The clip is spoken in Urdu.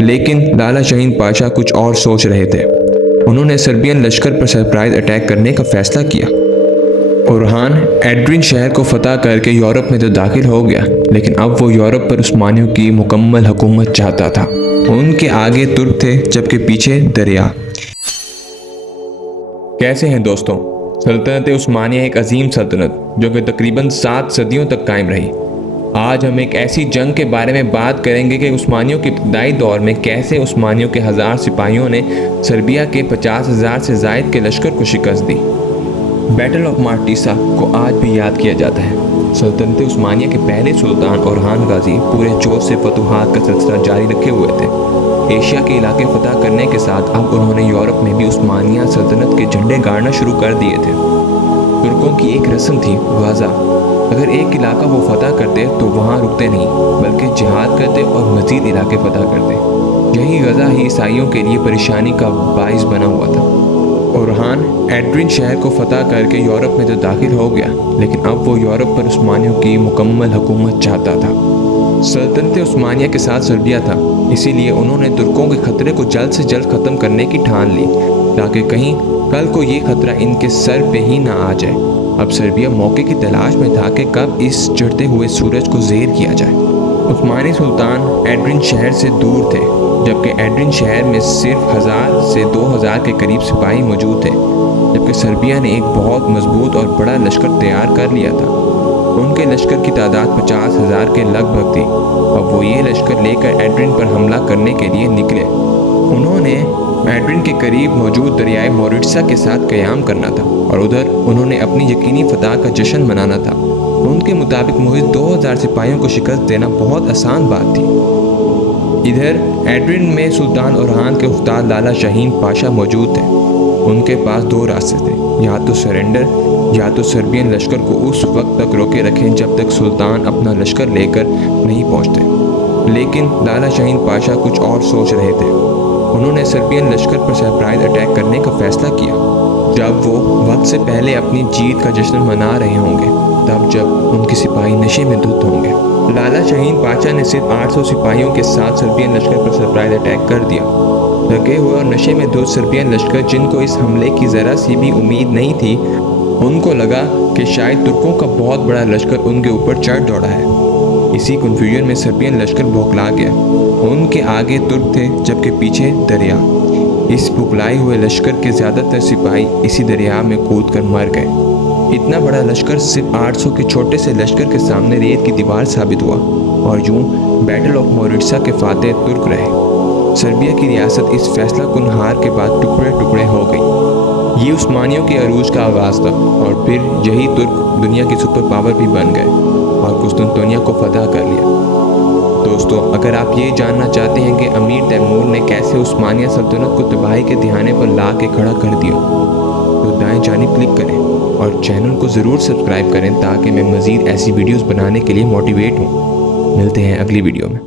لیکن لالا شاہین پاشا کچھ اور سوچ رہے تھے۔ انہوں نے سربین لشکر پر سرپرائز اٹیک کرنے کا فیصلہ کیا۔ اورہان ایڈرین شہر کو فتح کر کے یورپ میں تو داخل ہو گیا، لیکن اب وہ یورپ پر عثمانیوں کی مکمل حکومت چاہتا تھا۔ ان کے آگے ترک تھے جبکہ پیچھے دریا۔ کیسے ہیں دوستوں؟ سلطنت عثمانیہ ایک عظیم سلطنت جو کہ تقریباً 7 صدیوں تک قائم رہی۔ آج ہم ایک ایسی جنگ کے بارے میں بات کریں گے کہ عثمانیوں کے ابتدائی دور میں کیسے عثمانیوں کے 1000 سپاہیوں نے سربیا کے 50,000 سے زائد کے لشکر کو شکست دی۔ بیٹل آف مارٹیسا کو آج بھی یاد کیا جاتا ہے۔ سلطنت عثمانیہ کے پہلے سلطان اورہان غازی پورے جوش سے فتوحات کا سلسلہ جاری رکھے ہوئے تھے۔ ایشیا کے علاقے فتح کرنے کے ساتھ اب انہوں نے یورپ میں بھی عثمانیہ سلطنت کے جھنڈے گاڑنا شروع کر دیے تھے۔ ترکوں کی ایک رسم تھی غزا۔ اگر ایک علاقہ وہ فتح کرتے تو وہاں رکتے نہیں بلکہ جہاد کرتے اور مزید علاقے فتح کرتے۔ یہی غزا ہی عیسائیوں کے لیے پریشانی کا باعث بنا ہوا تھا۔ اورہان ایڈرین شہر کو فتح کر کے یورپ میں تو داخل ہو گیا، لیکن اب وہ یورپ پر عثمانیوں کی مکمل حکومت چاہتا تھا۔ سلطنت عثمانیہ کے ساتھ سربیا تھا، اسی لیے انہوں نے ترکوں کے خطرے کو جلد سے جلد ختم کرنے کی ٹھان لی تاکہ کہیں کل کو یہ خطرہ ان کے سر پہ ہی نہ آ جائے۔ اب سربیا موقع کی تلاش میں تھا کہ کب اس چڑھتے ہوئے سورج کو زیر کیا جائے۔ عثمانی سلطان ایڈرین شہر سے دور تھے، جبکہ ایڈرین شہر میں صرف 1000 سے 2000 کے قریب سپاہی موجود تھے، جبکہ سربیا نے ایک بہت مضبوط اور بڑا لشکر تیار کر لیا تھا۔ ان کے لشکر کی تعداد 50,000 کے لگ بھگ تھی۔ اب وہ یہ لشکر لے کر ایڈرین پر حملہ کرنے کے لیے نکلے۔ انہوں نے ایڈرین کے قریب موجود دریائے موریٹسا کے ساتھ قیام کرنا تھا اور ادھر انہوں نے اپنی یقینی فتح کا جشن منانا تھا۔ ان کے مطابق محض 2000 سپاہیوں کو شکست دینا بہت آسان بات تھی۔ ادھر ایڈرین میں سلطان اورہان کے استاد لالا شاہین پاشا موجود تھے۔ ان کے پاس 2 راستے تھے، یا تو سرنڈر یا تو سربین لشکر کو اس وقت تک روکے رکھیں جب تک سلطان اپنا لشکر لے کر نہیں پہنچتے۔ لیکن لالا شاہین پاشا کچھ اور سوچ رہے تھے۔ انہوں نے سربین لشکر پر سرپرائز اٹیک کرنے کا فیصلہ کیا۔ جب وہ وقت سے پہلے اپنی جیت کا جشن منا رہے ہوں گے، تب جب ان کے سپاہی نشے میں دھت ہوں گے۔ لالا شاہین پاشا نے صرف 800 سپاہیوں کے ساتھ سربین لشکر پر سرپرائز اٹیک کر دیا۔ تھکے ہوئے اور نشے میں دھت سربین لشکر، جن کو اس حملے کی ذرا سی بھی امید نہیں تھی، ان کو لگا کہ شاید ترکوں کا بہت بڑا لشکر ان کے اوپر چڑھ دوڑا ہے۔ اسی کنفیوژن میں سربین لشکر بھوکلا گیا۔ ان کے آگے ترک تھے جبکہ پیچھے دریا۔ اس بھوکلائے ہوئے لشکر کے زیادہ تر سپاہی اسی دریا میں کود کر مر گئے۔ اتنا بڑا لشکر صرف 800 کے چھوٹے سے لشکر کے سامنے ریت کی دیوار ثابت ہوا، اور یوں بیٹل آف موریٹسا کے فاتح ترک رہے۔ سربیا کی ریاست اس فیصلہ کن ہار کے بعد ٹکڑے ٹکڑے ہو گئی۔ یہ عثمانیوں کے عروج کا آغاز تھا، اور پھر یہی ترک دنیا کی سپر پاور بھی بن گئے اور قسطنطنیہ کو فتح کر لیا۔ دوستو، اگر آپ یہ جاننا چاہتے ہیں کہ امیر تیمور نے کیسے عثمانیہ سلطنت کو تباہی کے دہانے پر لا کے کھڑا کر دیا، تو دائیں جانب کلک کریں اور چینل کو ضرور سبسکرائب کریں تاکہ میں مزید ایسی ویڈیوز بنانے کے لیے موٹیویٹ ہوں۔ ملتے ہیں اگلی ویڈیو میں۔